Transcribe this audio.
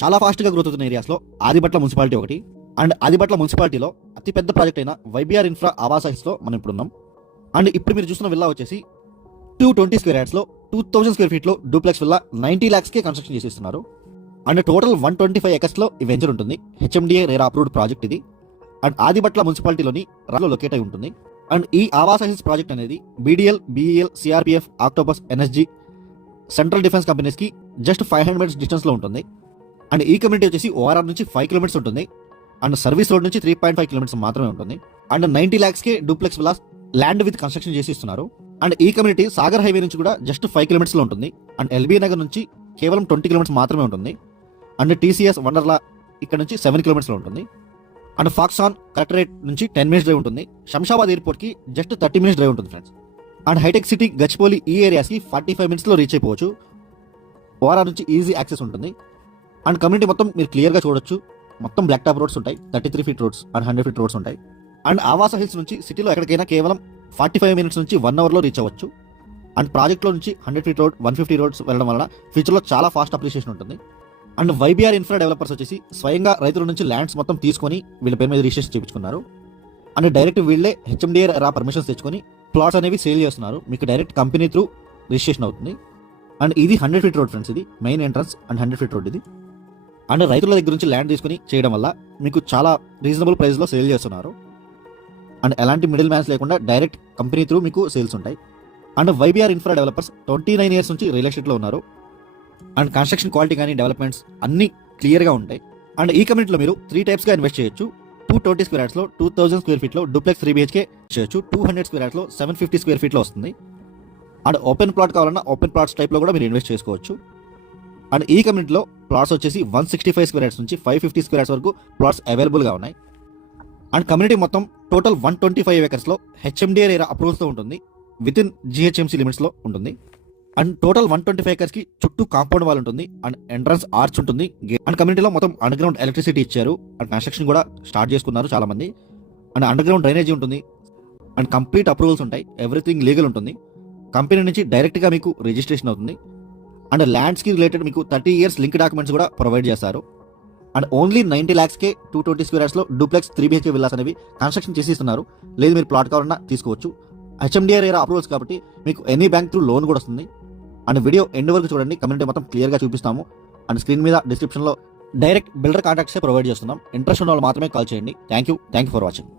చాలా ఫాస్ట్గా గ్రోత్ అవుతున్న ఏరియాస్లో ఆదిబట్ల మున్సిపాలిటీ ఒకటి. అండ్ ఆదిబట్ల మున్సిపాలిటీలో అతిపెద్ద ప్రాజెక్ట్ అయిన వైబీఆర్ ఇన్ఫ్రా ఆవాస హిల్స్లో మనం ఇప్పుడు ఉన్నాం. అండ్ ఇప్పుడు మీరు చూస్తున్న విల్లా వచ్చేసి 220 స్క్వేర్ యార్డ్స్లో 2000 స్క్వేర్ ఫీట్లో డూప్లెక్స్ విల్లా 90 lakhsకే కన్స్ట్రక్షన్ చేసిస్తున్నారు. అండ్ టోటల్ 125 acresలో ఈ వెంచర్ ఉంటుంది. హెచ్ఎండిఏ రేరా అప్రూవ్డ్ ప్రాజెక్ట్ ఇది. అండ్ ఆదిబట్ల మున్సిపాలిటీలోని రాలో లొకేట్ అయి ఉంటుంది. అండ్ ఈ ఆవాస హిల్స్ ప్రాజెక్ట్ అనేది BDL, BEL, CRPF, Octopus, NSG, central defence కంపెనీస్కి జస్ట్ 500 meters డిస్టెన్స్లో ఉంటుంది. అండ్ ఈ కమ్యూనిటీ వచ్చేసి ఓఆర్ఆర్ నుంచి 5 kilometers ఉంటుంది. అండ్ సర్వీస్ రోడ్ నుంచి 3.5 kilometers మాత్రమే ఉంటుంది. అండ్ 90 lakhsకే duplex villas land with construction చేసి ఇస్తున్నారు. అండ్ ఈ కమ్యూనిటీ సాగర్ హైవే నుంచి కూడా జస్ట్ 5 kilometers ఉంటుంది. అండ్ ఎల్బీ నగర్ నుంచి కేవలం 20 kilometers మాత్రమే ఉంటుంది. అండ్ టీసీఎస్ వండర్లా ఇక్కడ నుంచి 7 kilometers ఉంటుంది. అండ్ ఫాక్సాన్ కలెక్టరేట్ నుంచి 10 minutes డ్రైవ్ ఉంటుంది. శంషాబాద్ ఎయిర్పోర్ట్కి జస్ట్ 30 minutes డ్రైవ్ ఉంటుంది ఫ్రెండ్స్. అండ్ హైటెక్ సిటీ, గచ్చిపోలి ఈ ఏరియాస్కి 45 minutesలో రీచ్ అయిపోవచ్చు. ఓఆర్ఆర్ నుంచి ఈజీ యాక్సెస్ ఉంటుంది. అండ్ కమ్యూనిటీ మొత్తం మీరు క్లియర్గా చూడొచ్చు. మొత్తం బ్లాక్ టాప్ రోడ్స్ ఉంటాయి, 33 feet roads and 100 feet roads ఉంటాయి. అండ్ ఆవాస హిల్స్ నుంచి సిటీలో ఎక్కడికైనా కేవలం 45 minutes నుంచి 1 hourలో రీచ్ అవ్వచ్చు. అండ్ ప్రాజెక్ట్లో నుంచి 100 feet రోడ్, 150 roads వెళ్ళడం వలన ఫ్యూచర్లో చాలా ఫాస్ట్ అప్రిషియేషన్ ఉంటుంది. అండ్ వైబీఆర్ ఇన్ఫ్రా డెవలపర్స్ వచ్చేసి స్వయంగా రైతుల నుంచి ల్యాండ్స్ మొత్తం తీసుకొని వీళ్ళ పేరు మీద రిజిస్ట్రేషన్ చేయించుకున్నారు. అండ్ డైరెక్ట్ వీళ్ళే హెచ్ఎండిఏ రా పర్మిషన్స్ తెచ్చుకొని ప్లాట్స్ అనేవి సేల్ చేస్తున్నారు. మీకు డైరెక్ట్ కంపెనీ త్రూ రిజిస్ట్రేషన్ అవుతుంది. అండ్ ఇది 100 feet రోడ్ ఫ్రెండ్స్. ఇది main entrance and 100 feet road ఇది. అండ్ రైతుల దగ్గర నుంచి ల్యాండ్ తీసుకుని చేయడం వల్ల మీకు చాలా రీజనబుల్ ప్రైస్లో సేల్ చేస్తున్నారు. అండ్ ఎలాంటి మిడిల్ మ్యాన్స్ లేకుండా డైరెక్ట్ కంపెనీ త్రూ మీకు సేల్స్ ఉంటాయి. And YBR infra developers 29 years నుంచి రియల్ ఎస్టేట్లో ఉన్నారు. అండ్ కన్స్ట్రక్షన్ క్వాలిటీ కానీ డెవలప్మెంట్స్ అన్నీ క్లియర్గా ఉంటాయి. అండ్ ఈ కమ్యూనిటీలో మీరు 3 typesగా ఇన్వెస్ట్ చేయొచ్చు. 220 స్క్వేర్ యార్డ్స్లో 2000 స్క్వేర్ ఫీట్లో డూప్లెక్స్ 3 BHK చేయొచ్చు. 200 స్క్వేర్ యార్డ్స్లో 750 స్క్వేర్ ఫీట్లో వస్తుంది. అండ్ ఓపెన్ ప్లాట్ కావాలన్నా ఓపెన్ ప్లాట్స్ టైప్లో కూడా మీరు ఇన్వెస్ట్ చేసుకోవచ్చు. అండ్ ఈ కమ్యూనిటీలో ప్లాట్స్ వచ్చేసి 165 స్క్వేర్ యార్డ్స్ నుంచి 550 స్క్వేర్ యార్డ్స్ వరకు ప్లాట్స్ అవైలబుల్గా ఉన్నాయి. అండ్ కమ్యూనిటీ మొత్తం టోటల్ 125 acresలో హెచ్ఎండిఏ రేరా అప్రూవల్స్తో ఉంటుంది. విత్ ఇన్ జిహెచ్ఎంసీ లిమిట్స్లో ఉంటుంది. అండ్ టోటల్ 125 acresకి చుట్టూ కాంపౌండ్ వాల్ ఉంటుంది. అండ్ ఎంట్రన్స్ ఆర్చ్ ఉంటుంది. అండ్ కమ్యూనిటీలో మొత్తం అండర్ గ్రౌండ్ ఎలక్ట్రిసిటీ ఇచ్చారు. అండ్ కన్స్ట్రక్షన్ కూడా స్టార్ట్ చేసుకున్నారు చాలా మంది. అండ్ అండర్ గ్రౌండ్ డ్రైనేజీ ఉంటుంది. అండ్ కంప్లీట్ అప్రూవల్స్ ఉంటాయి. ఎవ్రీథింగ్ లీగల్ ఉంటుంది. కంపెనీ నుంచి డైరెక్ట్గా మీకు రిజిస్ట్రేషన్ అవుతుంది. అండ్ ల్యాండ్స్కి రిలేటెడ్ మీకు 30 years లింక్ డాక్యుమెంట్స్ కూడా ప్రొవైడ్ చేస్తారు. అండ్ ఓన్లీ 90 lakhsకే 220 స్క్వేర్ యార్డ్స్లో డూప్లెక్స్ 3 BHK విల్లాస్ అనేవి కన్స్ట్రక్షన్ చేసి ఇస్తున్నారు. లేదు మీరు ప్లాట్ కావాలన్నా తీసుకోవచ్చు. హెచ్ఎండిఏ రేరా అప్రూవల్స్ కాబట్టి మీకు ఎనీ బ్యాంక్ త్రూ లోన్ కూడా వస్తుంది. అండ్ వీడియో ఎండ్ వరకు చూడండి. కమ్యూనిటీ మొత్తం క్లియర్గా చూపిస్తాము. అండ్ స్క్రీన్ మీద డిస్క్రిప్షన్లో డైరెక్ట్ బిల్డర్ కాంటాక్ట్సే ప్రొవైడ్ చేస్తున్నాం. ఇంట్రెస్ట్ ఉన్న వాళ్ళు మాత్రమే కాల్ చేయండి. Thank you for watching.